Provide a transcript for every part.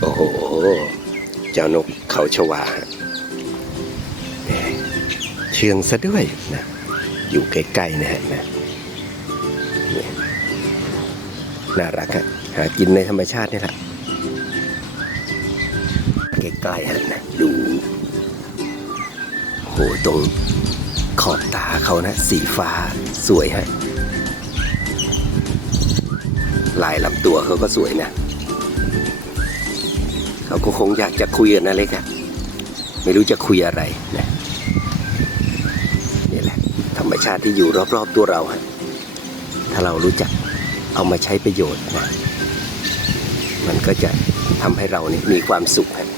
โอ้โห เจ้านกเขาชวาเชื่องซะด้วยนะ อยู่ใกล้ๆนะฮะนะน่ารักฮะหากินในธรรมชาตินี่แหละใกล้ๆฮะนะดูโอ้โหตรงขอบตาเขานะ สีฟ้าสวยฮะลายลำตัวเขาก็สวยนะ เขาก็คงอยากจะคุยกันนะเล็กอะไม่รู้จะคุยอะไรนะนี่แหละธรรมชาติที่อยู่รอบๆตัวเราฮะถ้าเรารู้จักเอามาใช้ประโยชน์นะมันก็จะทำให้เรานี่มีความสุขฮะ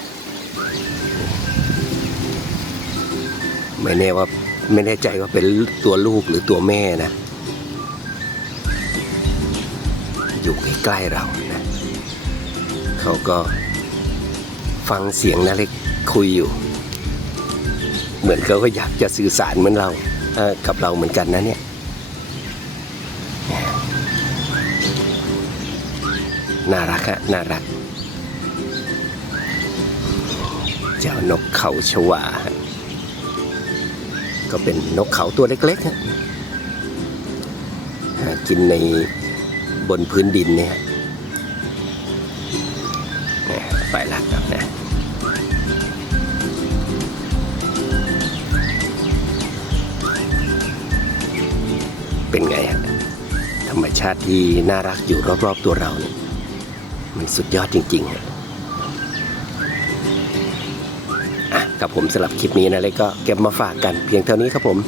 ไม่แน่ว่าไม่แน่ใจว่าเป็นตัวลูกหรือตัวแม่นะ อยู่ใกล้ๆเรานะเขาก็ ฟังเสียงนาเล็กคุยอยู่ เหมือนเขาก็อยากจะสื่อสารเหมือนเราเกับเราเหมือนกันนะเนี่ยน่ารักฮะน่ารัก เจ้านกเขาชวา ก็เป็นนกเขาตัวเล็กๆฮะกินในบนพื้นดินเนี่ย ไปแล้วครับนะเป็นไงฮะธรรมชาติที่น่ารักอยู่รอบๆตัวเราเนี่ยมันสุดยอดจริงๆฮะอะกับผมสำหรับคลิปนี้นะเลยก็เก็บมาฝากกันเพียงเท่านี้ครับผม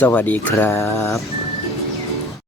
สวัสดีครับ